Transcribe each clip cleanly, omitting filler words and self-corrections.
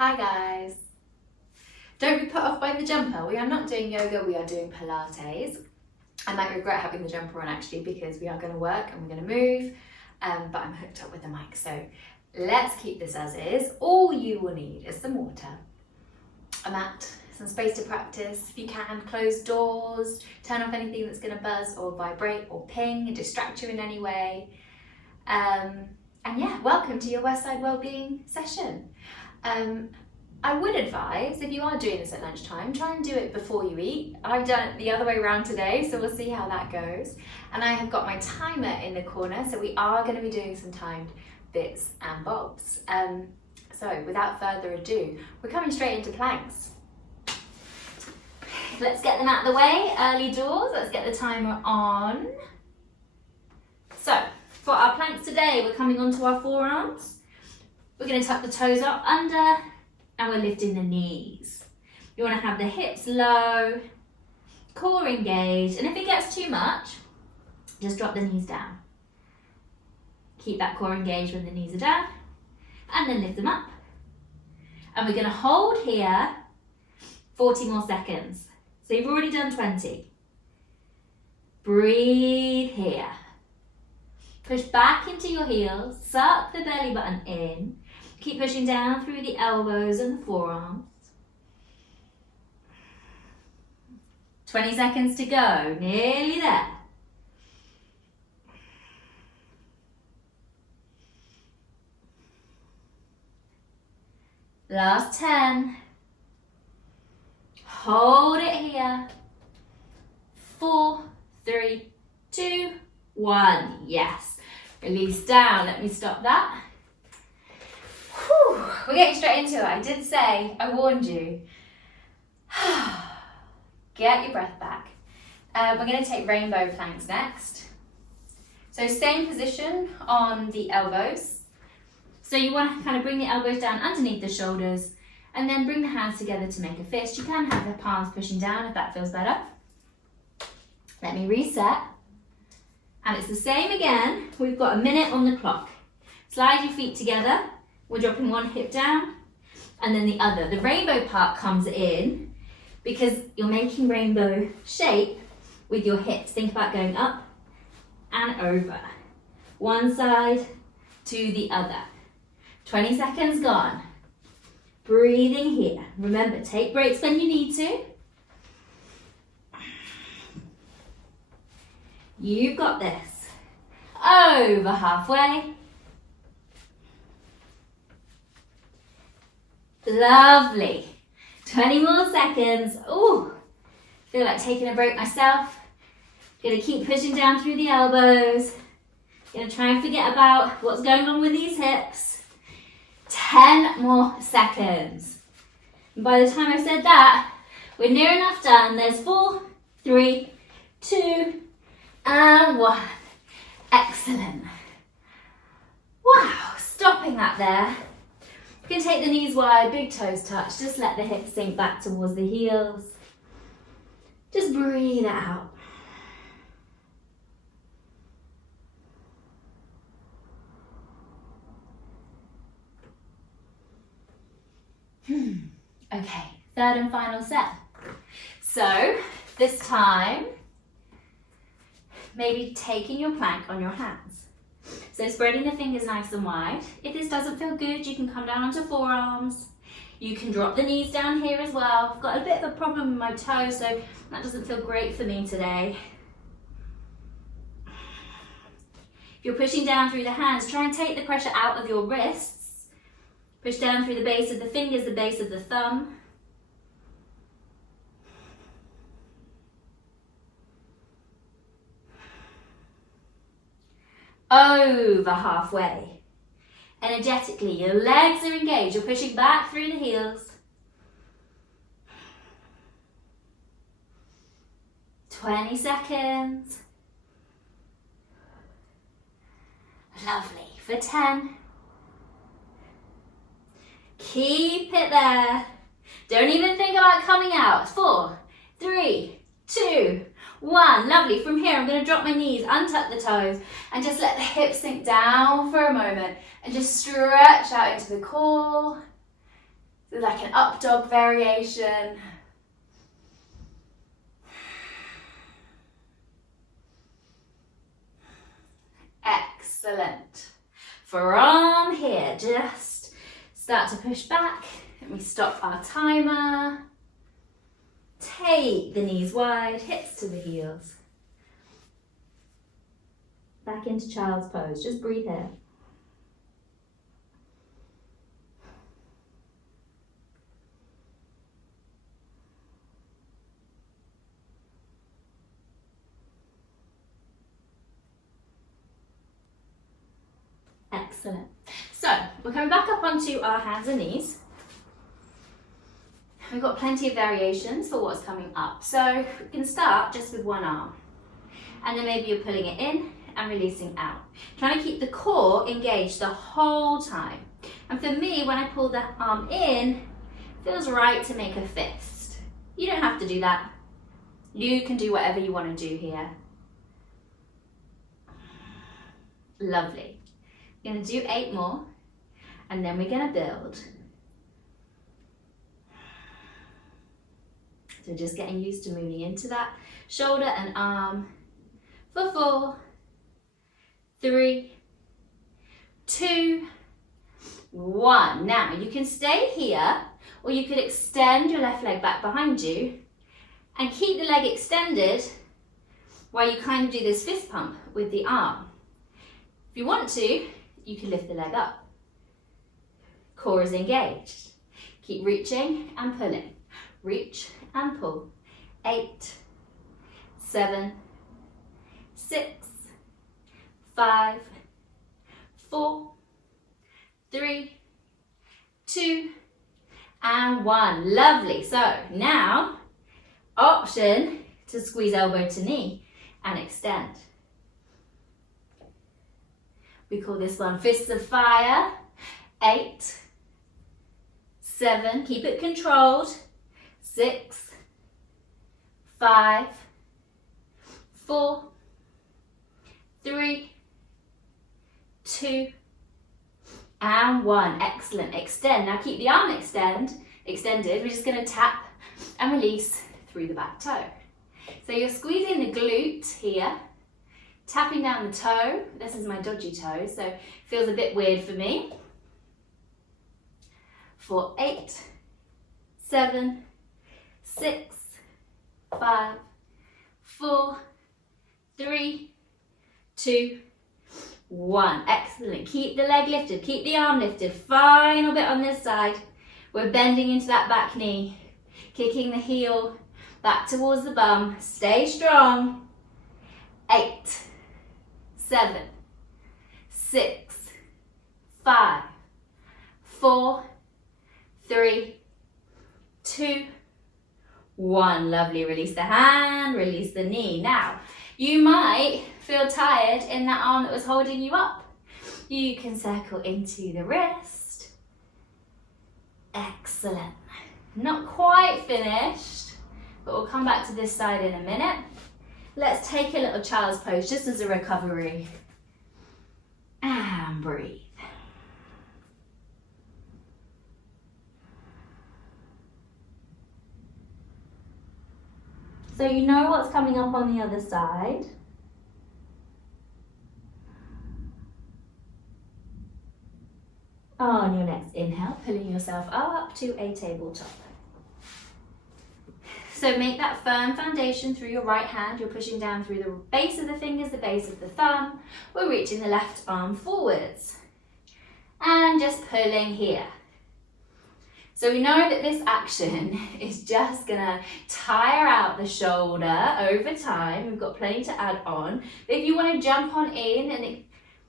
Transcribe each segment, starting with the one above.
Hi guys! Don't be put off by the jumper. We are not doing yoga, we are doing Pilates. I might regret having the jumper on actually because we are going to work and we're going to move, but I'm hooked up with the mic, so let's keep this as is. All you will need is some water, a mat, some space to practice. If you can, close doors, turn off anything that's going to buzz or vibrate or ping and distract you in any way. And yeah, welcome to your Westside Wellbeing session. I would advise, if you are doing this at lunchtime, try and do it before you eat. I've done it the other way around today, so we'll see how that goes. And I have got my timer in the corner, so we are going to be doing some timed bits and bobs. So without further ado, we're coming straight into planks. Let's get them out of the way, early doors. Let's get the timer on. So for our planks today, we're coming onto our forearms. We're going to tuck the toes up under and we're lifting the knees. You want to have the hips low, core engaged, and if it gets too much, just drop the knees down. Keep that core engaged when the knees are down and then lift them up. And we're going to hold here 40 more seconds. So you've already done 20. Breathe here. Push back into your heels, suck the belly button in. Keep pushing down through the elbows and the forearms. 20 seconds to go, nearly there. Last 10. Hold it here. 4, 3, 2, 1. Yes. Release down. Let me stop that. Whew. We're getting straight into it. I did say, I warned you. Get your breath back. We're going to take rainbow planks next. So same position on the elbows. So you want to kind of bring the elbows down underneath the shoulders and then bring the hands together to make a fist. You can have the palms pushing down if that feels better. Let me reset. And it's the same again. We've got a minute on the clock. Slide your feet together. We're dropping one hip down and then the other. The rainbow part comes in because you're making rainbow shape with your hips. Think about going up and over. One side to the other. 20 seconds gone. Breathing here. Remember, take breaks when you need to. You've got this. Over halfway. Lovely. 20 more seconds. Ooh, feel like taking a break myself. Gonna keep pushing down through the elbows. Gonna try and forget about what's going on with these hips. 10 more seconds. And by the time I've said that, we're near enough done. There's 4, 3, 2, and 1. Excellent. Wow, stopping that there. You can take the knees wide, big toes touch. Just let the hips sink back towards the heels. Just breathe it out. Okay, third and final set. So this time, maybe taking your plank on your hands. So spreading the fingers nice and wide. If this doesn't feel good, you can come down onto forearms. You can drop the knees down here as well. I've got a bit of a problem with my toes, so that doesn't feel great for me today. If you're pushing down through the hands, try and take the pressure out of your wrists. Push down through the base of the fingers, the base of the thumb. Over halfway. Energetically, your legs are engaged. You're pushing back through the heels. 20 seconds. Lovely. For 10. Keep it there. Don't even think about coming out. 4, 3, 2, 1. Lovely. From here, I'm going to drop my knees, untuck the toes, and just let the hips sink down for a moment and just stretch out into the core. So like an up dog variation. Excellent. From here, just start to push back. Let me stop our timer. Take the knees wide, hips to the heels. Back into child's pose, just breathe here. Excellent. So we're coming back up onto our hands and knees. We've got plenty of variations for what's coming up. So we can start just with one arm. And then maybe you're pulling it in and releasing out. Trying to keep the core engaged the whole time. And for me, when I pull the arm in, it feels right to make a fist. You don't have to do that. You can do whatever you want to do here. Lovely. We're going to do 8 more, and then we're going to build. So just getting used to moving into that shoulder and arm for 4, 3, 2, 1. Now you can stay here, or you could extend your left leg back behind you and keep the leg extended while you kind of do this fist pump with the arm. If you want to, you can lift the leg up. Core is engaged. Keep reaching and pulling. Reach and pull. 8, 7, 6, 5, 4, 3, 2, and 1. Lovely. So now, option to squeeze elbow to knee and extend. We call this one Fists of Fire. 8, 7, keep it controlled. 6, 5, 4, 3, 2, and 1. Excellent. Extend. Now keep the arm extended. We're just going to tap and release through the back toe. So you're squeezing the glute here, tapping down the toe. This is my dodgy toe, so it feels a bit weird for me. For 8, 7, 6, 5, 4, 3, 2, 1. Excellent. Keep the leg lifted, keep the arm lifted. Final bit on this side. We're bending into that back knee, kicking the heel back towards the bum. Stay strong. 8, 7, 6, 5, 4, 3, 2, 1. Lovely. Release the hand, release the knee. Now, you might feel tired in that arm that was holding you up. You can circle into the wrist. Excellent. Not quite finished, but we'll come back to this side in a minute. Let's take a little child's pose just as a recovery. And breathe. So you know what's coming up on the other side. On your next inhale, pulling yourself up to a tabletop. So make that firm foundation through your right hand. You're pushing down through the base of the fingers, the base of the thumb. We're reaching the left arm forwards. And just pulling here. So we know that this action is just gonna tire out the shoulder over time. We've got plenty to add on. But if you wanna jump on in and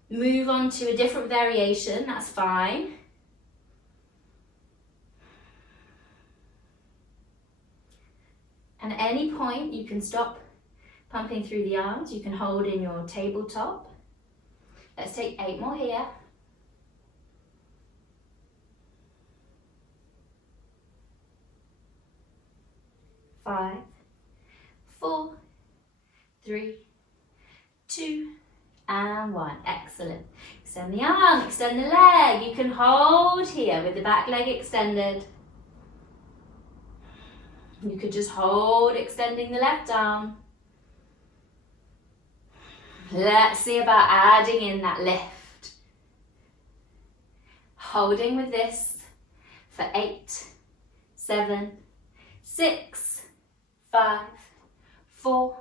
move on to a different variation, that's fine. And at any point, you can stop pumping through the arms. You can hold in your tabletop. Let's take 8 more here. 5, 4, 3, 2, and 1. Excellent. Extend the arm, extend the leg. You can hold here with the back leg extended. You could just hold, extending the left arm. Let's see about adding in that lift. Holding with this for 8, 7, 6, 5, 4,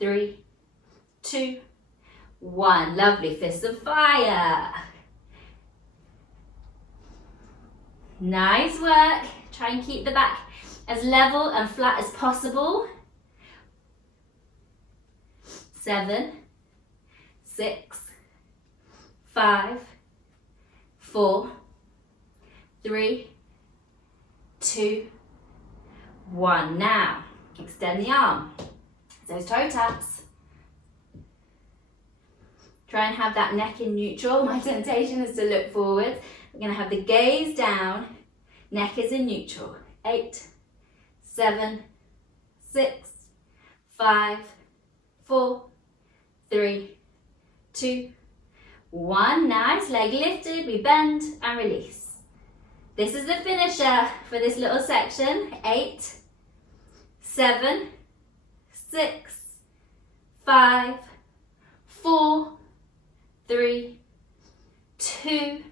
3, 2, 1. Lovely, fists of fire. Nice work. Try and keep the back as level and flat as possible. 7, 6, 5, 4, 3, 2, 1. Now, extend the arm. Those toe taps. Try and have that neck in neutral. My temptation is to look forward. We're going to have the gaze down. Neck is in neutral. 8, 7, 6, 5, 4, 3, 2, 1. Nice. Leg lifted. We bend and release. This is the finisher for this little section. 8, 7, 6, 5, 4, 3, 2,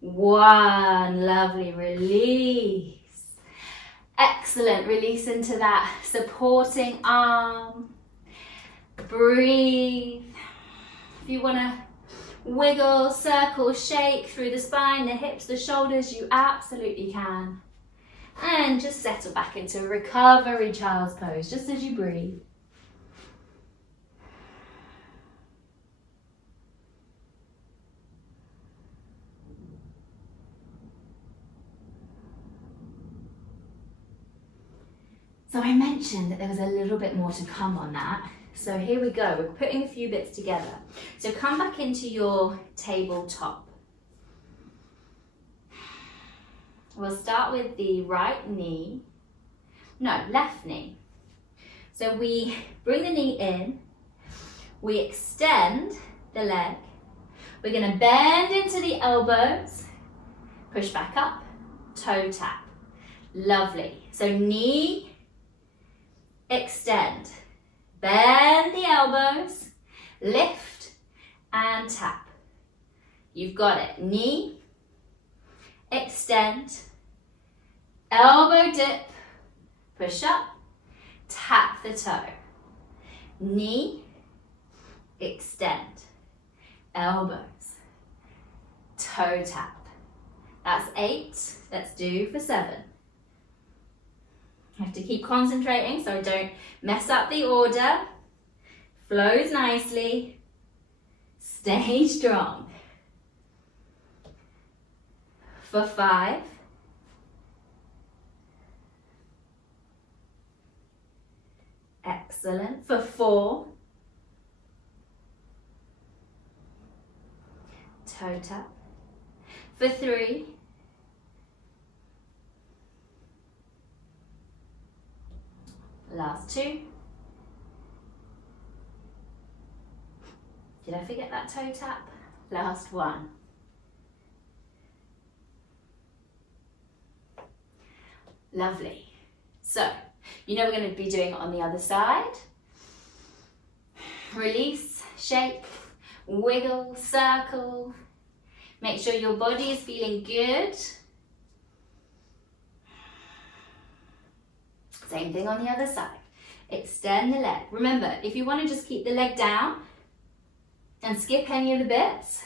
1. Lovely. Release. Excellent. Release into that supporting arm. Breathe. If you want to wiggle, circle, shake through the spine, the hips, the shoulders, you absolutely can. And just settle back into a recovery child's pose, just as you breathe. So I mentioned that there was a little bit more to come on that. So here we go, we're putting a few bits together. So come back into your tabletop. We'll start with the left knee. So we bring the knee in, we extend the leg, we're going to bend into the elbows, push back up, toe tap. Lovely. So knee, extend, bend the elbows, lift and tap. You've got it. Knee, extend, elbow dip, push up, tap the toe. Knee, extend, elbows, toe tap. That's 8. Let's do for 7. You have to keep concentrating so don't mess up the order. Flows nicely. Stay strong. For 5. Excellent. For 4. Toe tap. For 3. Last 2. Did I forget that toe tap? Last 1. Lovely. So, you know we're going to be doing it on the other side. Release, shake, wiggle, circle. Make sure your body is feeling good. Same thing on the other side. Extend the leg. Remember, if you want to just keep the leg down and skip any of the bits,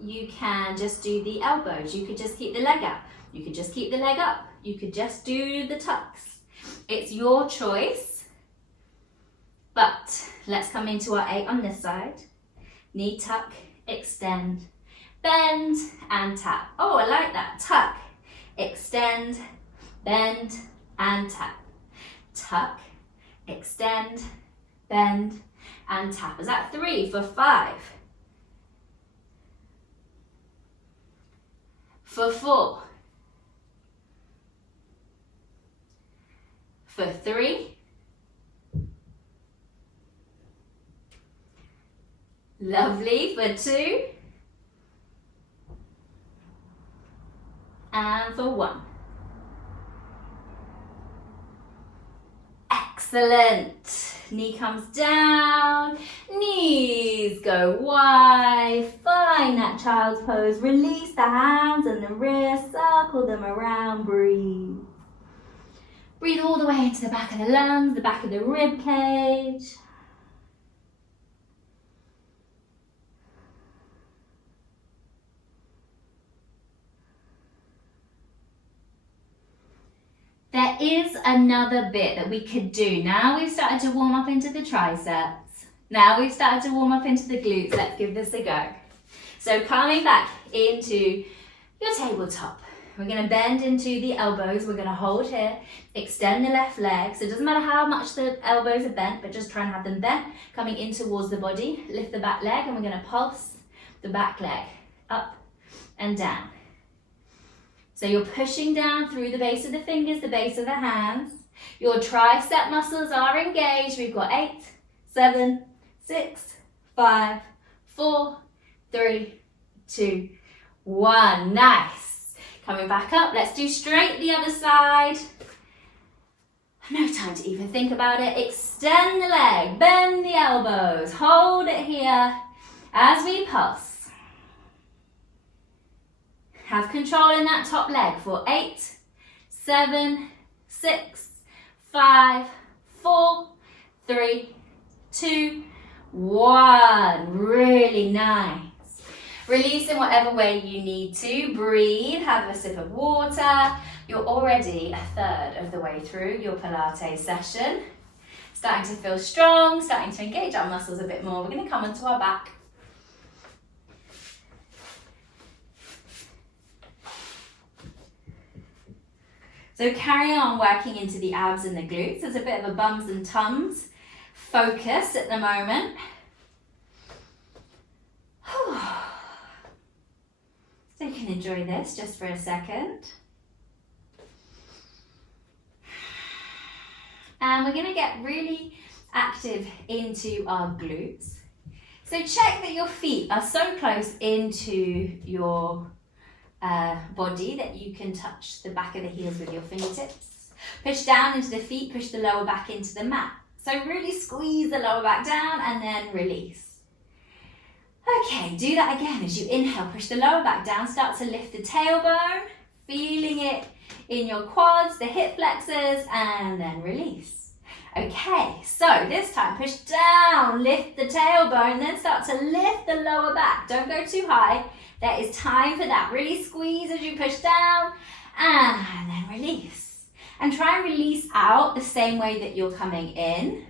you can just do the elbows. You could just keep the leg out. You could just keep the leg up. You could just do the tucks. It's your choice. But let's come into our 8 on this side. Knee tuck, extend, bend and tap. Oh, I like that. Tuck, extend, bend and tap. Tuck, extend, bend and tap. Is that 3 for 5? For 4. For 3. Lovely. For 2. And for 1. Excellent. Knee comes down, knees go wide. Find that child's pose. Release the hands and the wrists, circle them around, breathe. Breathe all the way into the back of the lungs, the back of the rib cage. There is another bit that we could do. Now we've started to warm up into the triceps. Now we've started to warm up into the glutes. Let's give this a go. So coming back into your tabletop. We're going to bend into the elbows. We're going to hold here. Extend the left leg. So it doesn't matter how much the elbows are bent, but just try and have them bent. Coming in towards the body. Lift the back leg and we're going to pulse the back leg up and down. So you're pushing down through the base of the fingers, the base of the hands. Your tricep muscles are engaged. We've got 8, 7, 6, 5, 4, 3, 2, 1. Nice. Coming back up. Let's do straight the other side. No time to even think about it. Extend the leg, bend the elbows, hold it here as we pulse. Have control in that top leg for 8, 7, 6, 5, 4, 3, 2, 1. Really nice. Release in whatever way you need to. Breathe, have a sip of water. You're already a third of the way through your Pilates session. Starting to feel strong, starting to engage our muscles a bit more. We're going to come onto our back. So carry on working into the abs and the glutes. There's a bit of a bums and tums focus at the moment. So you can enjoy this just for a second. And we're going to get really active into our glutes. So check that your feet are so close into your body that you can touch the back of the heels with your fingertips. Push down into the feet, push the lower back into the mat. So really squeeze the lower back down and then release. Okay, do that again as you inhale, push the lower back down, start to lift the tailbone, feeling it in your quads, the hip flexors, and then release. Okay, so this time push down, lift the tailbone, then start to lift the lower back. Don't go too high. There is time for that. Really squeeze as you push down and then release. And try and release out the same way that you're coming in.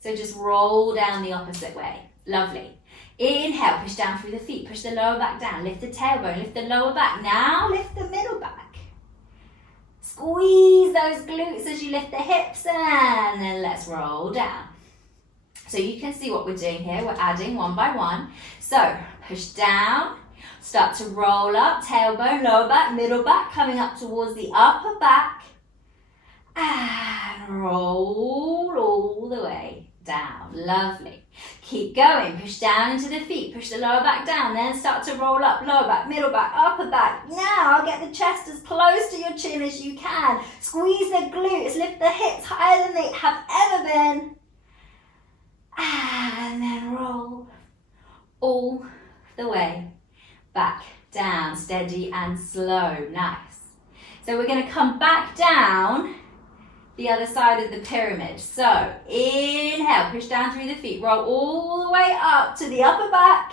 So just roll down the opposite way. Lovely. Inhale, push down through the feet, push the lower back down, lift the tailbone, lift the lower back. Now lift the middle back. Squeeze those glutes as you lift the hips and then let's roll down. So you can see what we're doing here. We're adding one by one. So push down, start to roll up, tailbone, lower back, middle back, coming up towards the upper back. And roll all the way down. Lovely. Keep going. Push down into the feet. Push the lower back down. Then start to roll up. Lower back, middle back, upper back. Now get the chest as close to your chin as you can. Squeeze the glutes. Lift the hips higher than they have ever been. And then roll all the way back down. Steady and slow. Nice. So we're going to come back down the other side of the pyramid. So inhale, push down through the feet, roll all the way up to the upper back,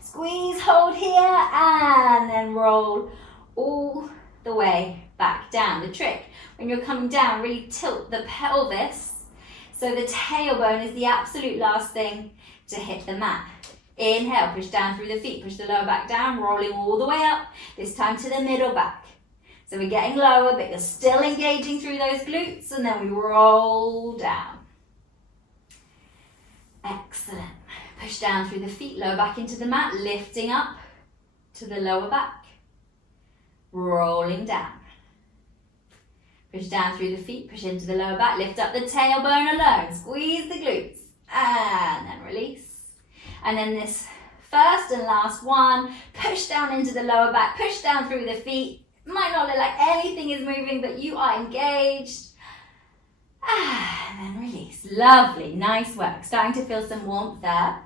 squeeze, hold here, and then roll all the way back down. The trick, when you're coming down, really tilt the pelvis so the tailbone is the absolute last thing to hit the mat. Inhale, push down through the feet, push the lower back down, rolling all the way up, this time to the middle back. So we're getting lower, but you're still engaging through those glutes, and then we roll down. Excellent. Push down through the feet, lower back into the mat, lifting up to the lower back. Rolling down. Push down through the feet, push into the lower back, lift up the tailbone alone, squeeze the glutes, and then release. And then this first and last one, push down into the lower back, push down through the feet. Might not look like anything is moving, but you are engaged. And then release. Lovely, nice work. Starting to feel some warmth there.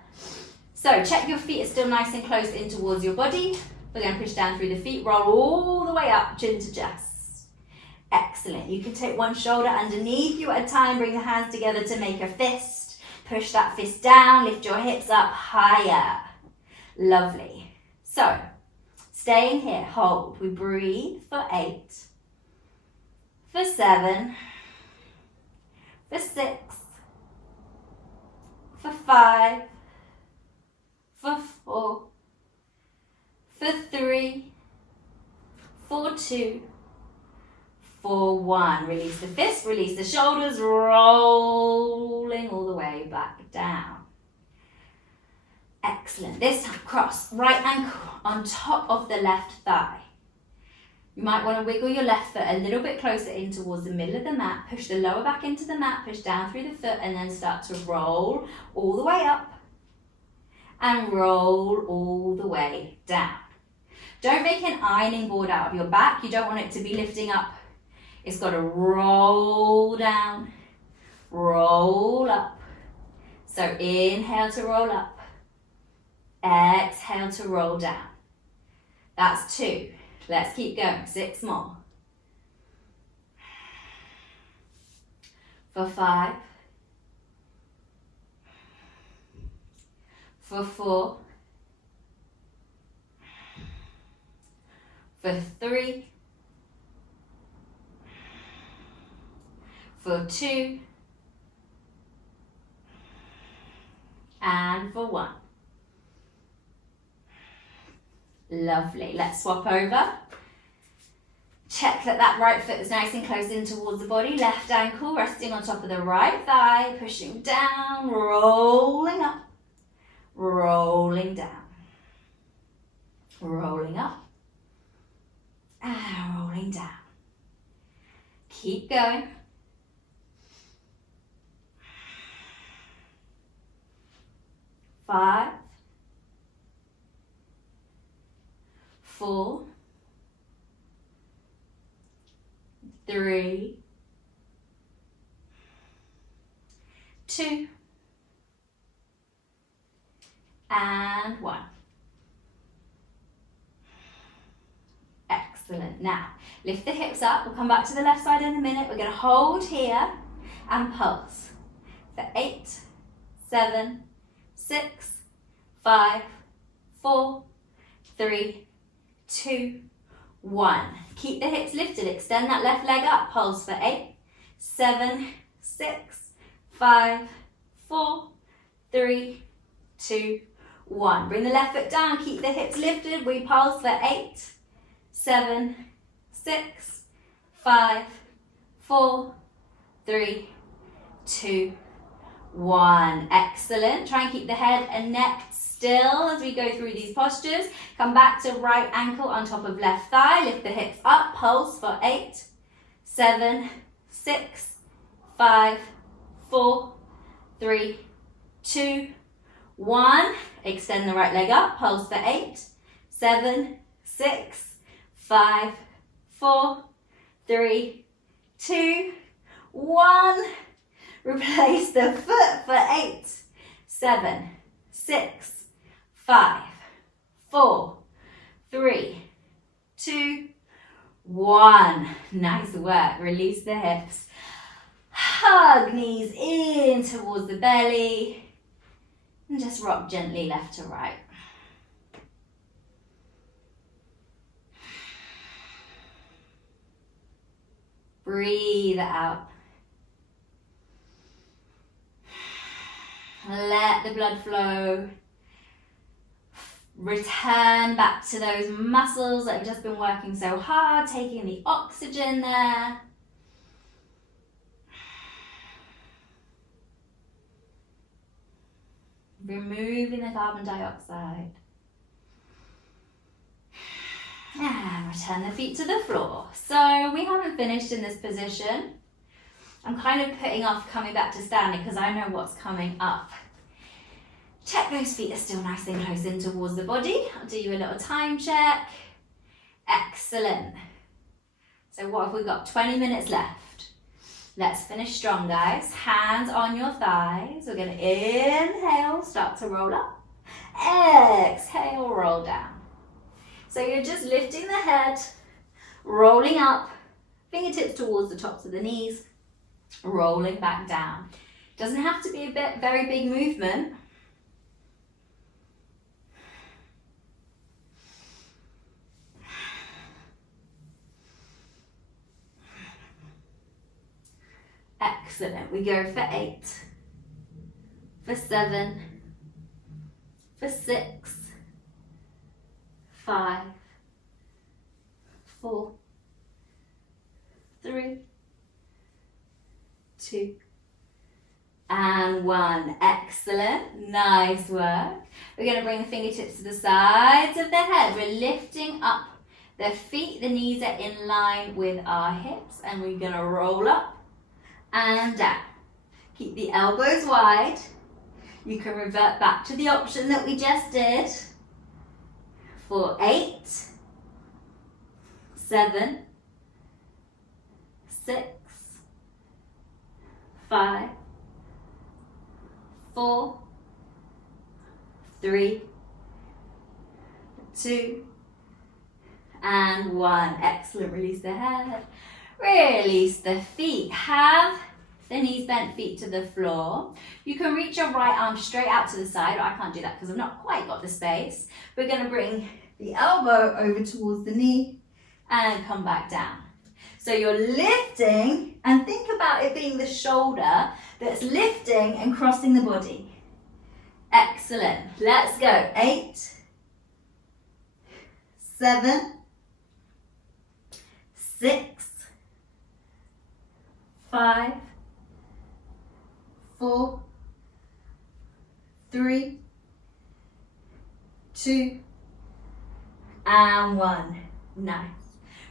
So check your feet are still nice and close in towards your body. We're going to push down through the feet, roll all the way up, chin to chest. Excellent. You can take one shoulder underneath you at a time, bring the hands together to make a fist. Push that fist down, lift your hips up higher. Lovely. So, staying here, hold. We breathe for 8, for 7, for 6, for 5, for 4, for 3, for 2, for 1. Release the fist, release the shoulders, rolling all the way back down. Excellent. This time, cross right ankle on top of the left thigh. You might want to wiggle your left foot a little bit closer in towards the middle of the mat. Push the lower back into the mat, push down through the foot, and then start to roll all the way up and roll all the way down. Don't make an ironing board out of your back. You don't want it to be lifting up. It's got to roll down, roll up. So inhale to roll up. Exhale to roll down. That's 2. Let's keep going. 6 more. For 5. For 4. For 3. For 2. And for 1. Lovely. Let's swap over. Check that right foot is nice and close in towards the body. Left ankle resting on top of the right thigh. Pushing down, rolling up, rolling down, rolling up, and rolling down. Keep going. 5, 4, 3, 2, and 1. Excellent. Now, lift the hips up. We'll come back to the left side in a minute. We're going to hold here and pulse for 8, 7, 6, 5, 4, 3, 2, 1. Keep the hips lifted. Extend that left leg up. Pulse for 8, 7, 6, 5, 4, 3, 2, 1. Bring the left foot down. Keep the hips lifted. We pulse for 8, 7, 6, 5, 4, 3, 2, 1. Excellent. Try and keep the head and neck still as we go through these postures. Come back to right ankle on top of left thigh. Lift the hips up. Pulse for 8, 7, 6, 5, 4, 3, 2, 1. Extend the right leg up. Pulse for 8, 7, 6, 5, 4, 3, 2, 1. Replace the foot for 8, 7, 6, 5, 4, 3, 2, 1. Nice work. Release the hips. Hug knees in towards the belly. And just rock gently left to right. Breathe out. Let the blood flow. Return back to those muscles that have just been working so hard, taking the oxygen there. Removing the carbon dioxide. And return the feet to the floor. So we haven't finished in this position. I'm kind of putting off coming back to standing because I know what's coming up. Check those feet are still nice and close in towards the body. I'll do you a little time check. Excellent. So what have we got? 20 minutes left. Let's finish strong, guys. Hands on your thighs. We're going to inhale, start to roll up. Exhale, roll down. So you're just lifting the head, rolling up, fingertips towards the tops of the knees, rolling back down. Doesn't have to be a very big movement. Excellent. We go for 8, for 7, for 6, 5, 4, 3, 2, and 1. Excellent. Nice work. We're going to bring the fingertips to the sides of the head. We're lifting up the feet. The knees are in line with our hips, and we're going to roll up and down. Keep the elbows wide. You can revert back to the option that we just did for 8, 7, 6, 5, 4, 3, 2, and 1. Excellent. Release the head. Release the feet. Have the knees bent, feet to the floor. You can reach your right arm straight out to the side. I can't do that because I've not quite got the space. We're going to bring the elbow over towards the knee and come back down. So you're lifting, and think about it being the shoulder that's lifting and crossing the body. Excellent. Let's go. 8, 7, 6, 5, 4, 3, 2, and 1. Nice.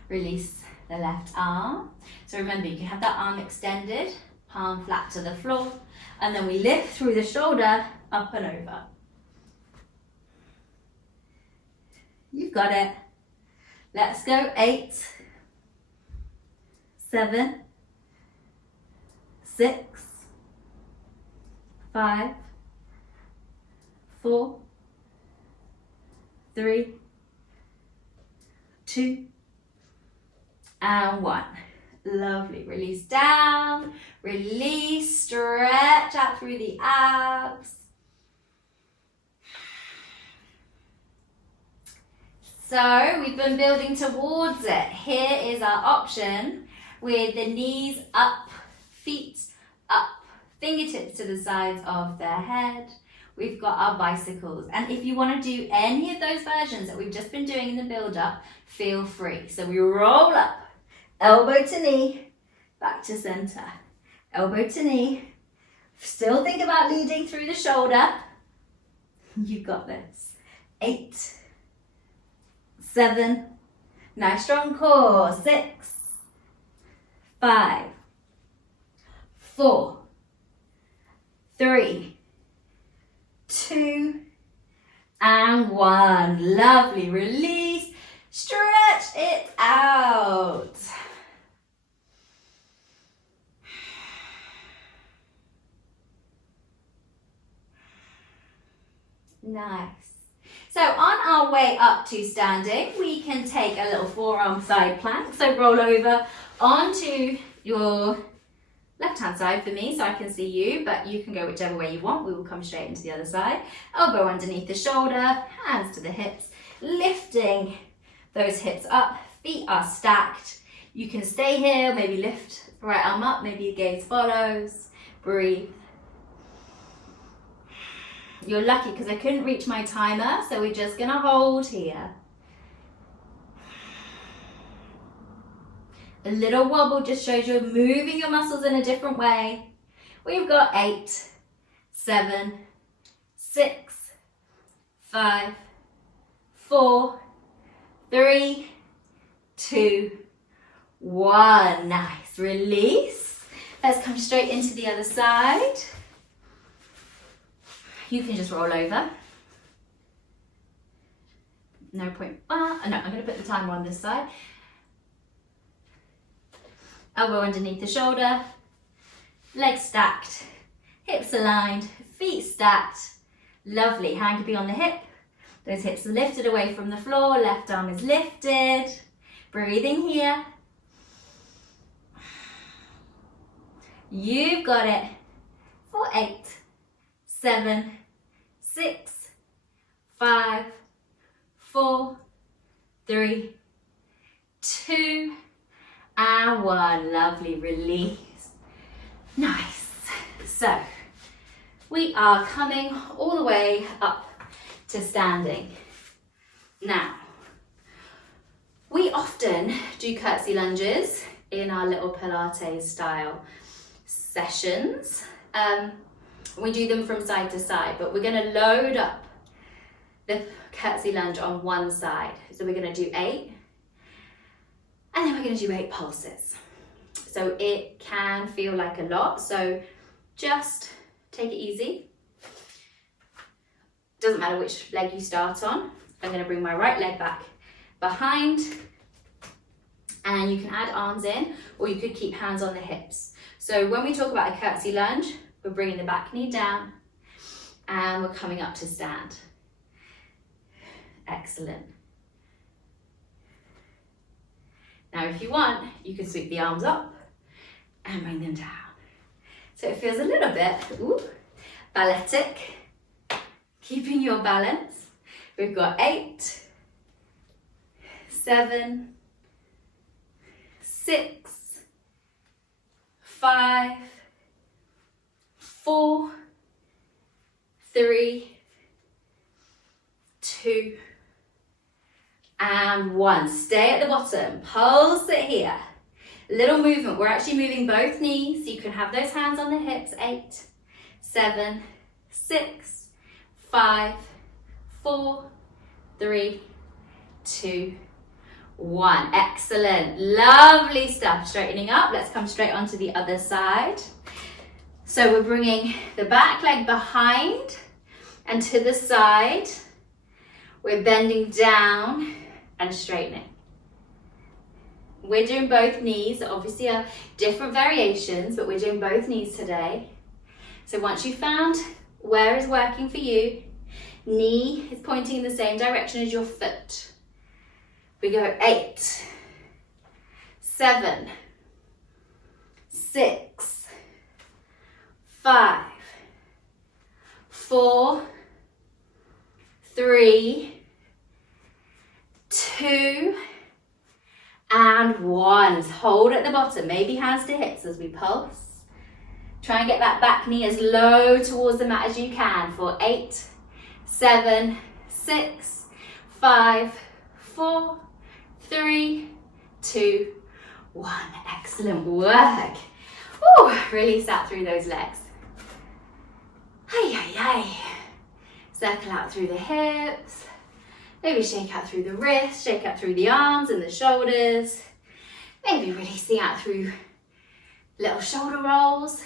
Release the left arm. So remember, you can have that arm extended, palm flat to the floor, and then we lift through the shoulder, up and over. You've got it. Let's go. 8, 7, 6, 5, 4, 3, 2, and 1. Lovely. Release down, release, stretch out through the abs. So we've been building towards it. Here is our option with the knees up, feet up, fingertips to the sides of the head. We've got our bicycles. And if you want to do any of those versions that we've just been doing in the build-up, feel free. So we roll up, elbow to knee, back to center. Elbow to knee. Still think about leading through the shoulder. You've got this. 8, 7, nice strong core. 6, 5, 4, 3, 2, and 1. Lovely. Release. Stretch it out. Nice. So on our way up to standing, we can take a little forearm side plank. So roll over onto your left-hand side for me so I can see you, but you can go whichever way you want. We will come straight into the other side. Elbow underneath the shoulder, hands to the hips, lifting those hips up, feet are stacked. You can stay here, maybe lift the right arm up, maybe your gaze follows. Breathe. You're lucky because I couldn't reach my timer, so we're just gonna hold here. A little wobble just shows you're moving your muscles in a different way. We've got 8, 7, 6, 5, 4, 3, 2, 1. Nice. Release. Let's come straight into the other side. You can just roll over. No point. No, I'm going to put the timer on this side. Elbow underneath the shoulder, Legs stacked, hips aligned, feet stacked. Lovely, hand can be on the hip. Those hips are lifted away from the floor, left arm is lifted. Breathing here. You've got it. For 8, 7, 6, 5, 4, 3, 2, and 1. Lovely, release. Nice. So, we are coming all the way up to standing. Now, we often do curtsy lunges in our little Pilates style sessions. We do them from side to side, but we're going to load up the curtsy lunge on one side. So we're going to do 8, and then we're going to do 8 pulses. So it can feel like a lot, so just take it easy. Doesn't matter which leg you start on. I'm going to bring my right leg back behind, and you can add arms in, or you could keep hands on the hips. So when we talk about a curtsy lunge, we're bringing the back knee down and we're coming up to stand. Excellent. Now if you want, you can sweep the arms up and bring them down. So it feels a little bit balletic, keeping your balance. We've got 8, 7, 6, 5, 4, 3, 2, and 1. Stay at the bottom, pulse it here. Little movement, we're actually moving both knees. You can have those hands on the hips. 8, 7, 6, 5, 4, 3, 2, 1. Excellent, lovely stuff. Straightening up, let's come straight onto the other side. So we're bringing the back leg behind and to the side. We're bending down and straightening. We're doing both knees, obviously are different variations, but we're doing both knees today. So once you've found where is working for you, knee is pointing in the same direction as your foot. We go 8, 7, 6, 5, 4, 3, 2, and 1. Hold at the bottom, maybe hands to hips as we pulse. Try and get that back knee as low towards the mat as you can for 8, 7, 6, 5, 4, 3, 2, 1. Excellent work. Ooh, release out through those legs. Circle out through the hips. Maybe shake out through the wrists, shake out through the arms and the shoulders. Maybe releasing out through little shoulder rolls.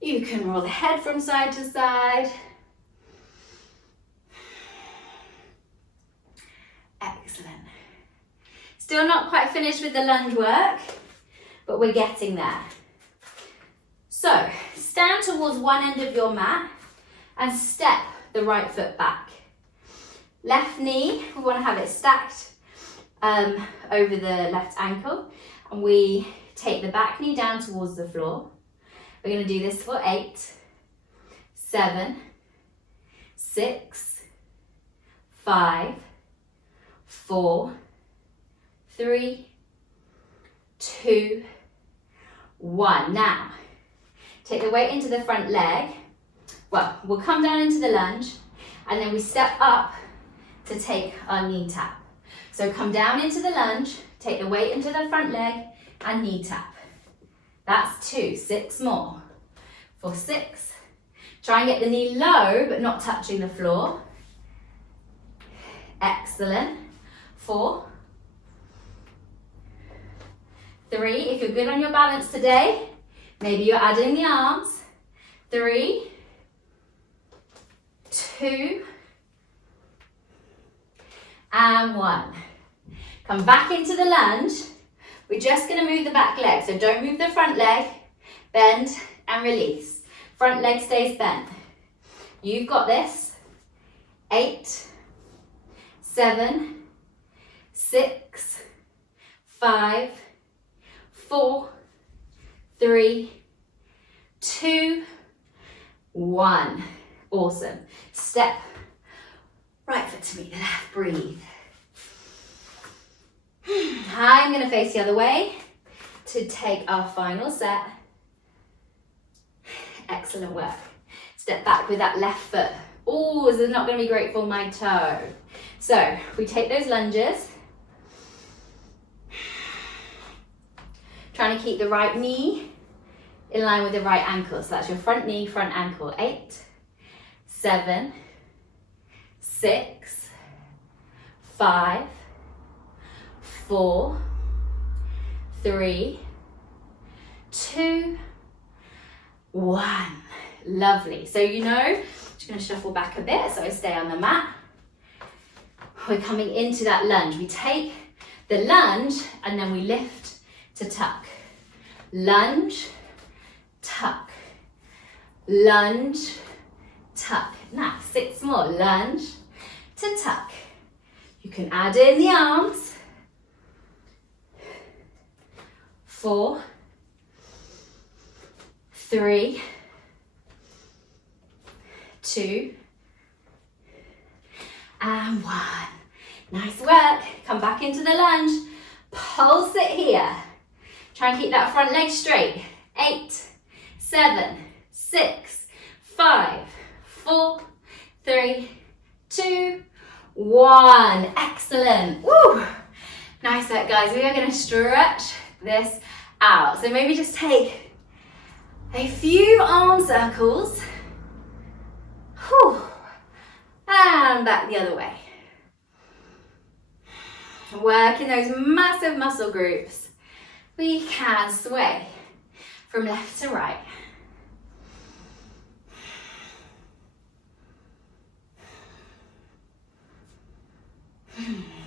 You can roll the head from side to side. Excellent. Still not quite finished with the lunge work, but we're getting there. So, stand towards one end of your mat and step the right foot back. Left knee, we want to have it stacked over the left ankle, and we take the back knee down towards the floor. We're going to do this for 8, 7, 6, 5, 4, 3, 2, 1. Now, take the weight into the front leg. Well, we'll come down into the lunge, and then we step up to take our knee tap. So come down into the lunge, take the weight into the front leg, and knee tap. That's 2, 6 more. For 6, try and get the knee low, but not touching the floor. Excellent. 4, 3, if you're good on your balance today, maybe you're adding the arms. 3, 2, and 1. Come back into the lunge. We're just going to move the back leg, so don't move the front leg. Bend and release. Front leg stays bent. You've got this. 8, 7, 6, 5, 4, 3, 2, 1. Awesome. Step right foot to meet the left. Breathe. I'm going to face the other way to take our final set. Excellent work. Step back with that left foot. Oh, this is not going to be great for my toe. So we take those lunges. Trying to keep the right knee in line with the right ankle. So that's your front knee, front ankle. 8, 7, 6, 5, 4, 3, 2, 1. Lovely. So just going to shuffle back a bit so I stay on the mat. We're coming into that lunge. We take the lunge and then we lift to tuck. Lunge, tuck. Lunge, tuck. Now 6 more. Lunge to tuck. You can add in the arms. 4, 3, 2, and 1. Nice work. Come back into the lunge. Pulse it here. Try and keep that front leg straight. 8, 7, 6, 5, 4, 3, 2, 1. Excellent. Woo! Nice work, guys. We are going to stretch this out. So maybe just take a few arm circles. Whew. And back the other way. Working those massive muscle groups. We can sway from left to right.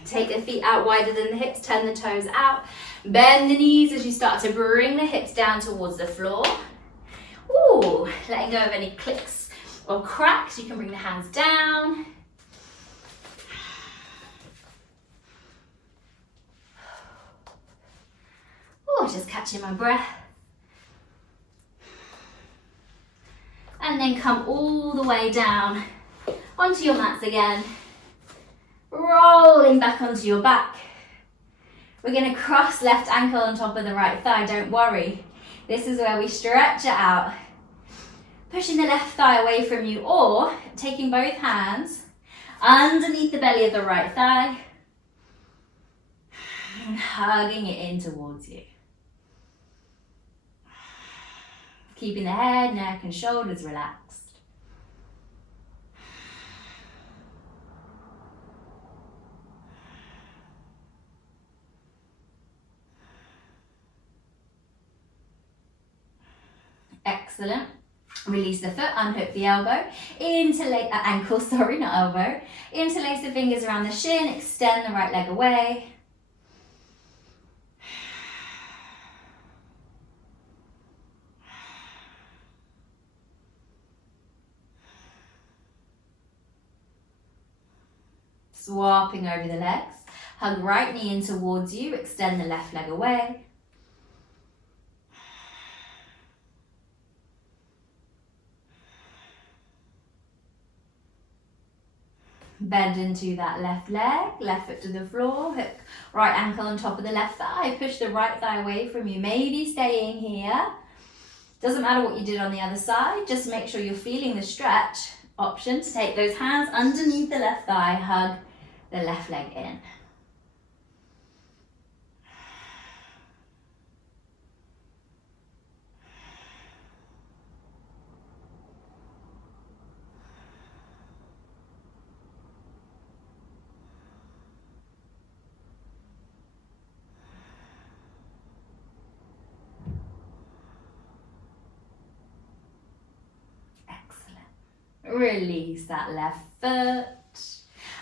Take the feet out wider than the hips, turn the toes out. Bend the knees as you start to bring the hips down towards the floor. Ooh, letting go of any clicks or cracks. You can bring the hands down. Oh, just catching my breath. And then come all the way down onto your mats again. Rolling back onto your back. We're going to cross left ankle on top of the right thigh, don't worry. This is where we stretch it out. Pushing the left thigh away from you or taking both hands underneath the belly of the right thigh and hugging it in towards you. Keeping the head, neck and shoulders relaxed. Excellent. Release the foot, unhook the elbow, ankle, not elbow. Interlace the fingers around the shin, extend the right leg away. Swapping over the legs. Hug right knee in towards you, extend the left leg away. Bend into that left leg, left foot to the floor, hook right ankle on top of the left thigh, push the right thigh away from you, maybe staying here. Doesn't matter what you did on the other side, just make sure you're feeling the stretch option to take those hands underneath the left thigh, hug the left leg in. Release that left foot.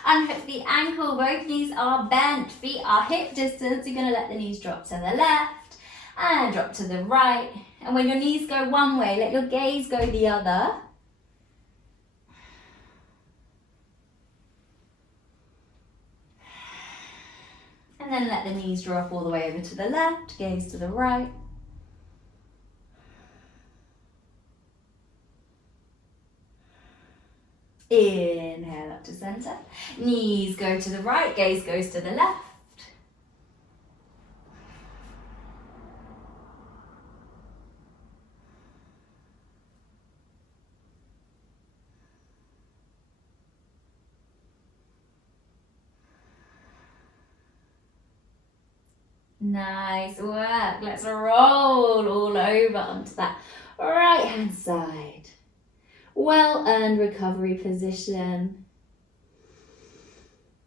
Unhook the ankle, both knees are bent, feet are hip distance. You're going to let the knees drop to the left. And drop to the right. And when your knees go one way, let your gaze go the other. And then let the knees drop all the way over to the left, gaze to the right. Inhale up to center. Knees go to the right, gaze goes to the left. Nice work. Let's roll all over onto that right hand side. Well earned recovery position.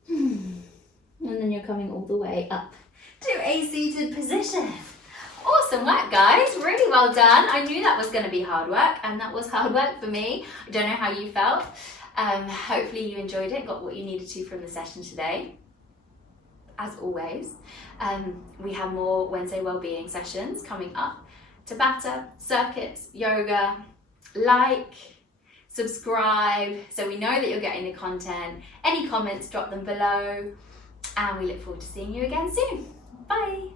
And then you're coming all the way up to a seated position. Awesome work, guys. Really well done. I knew that was going to be hard work, and that was hard work for me. I don't know how you felt. Hopefully you enjoyed it, got what you needed to from the session today. As always, we have more Wednesday wellbeing sessions coming up. Tabata, circuits, yoga, like, subscribe, so we know that you're getting the content. Any comments, drop them below, and we look forward to seeing you again soon. Bye.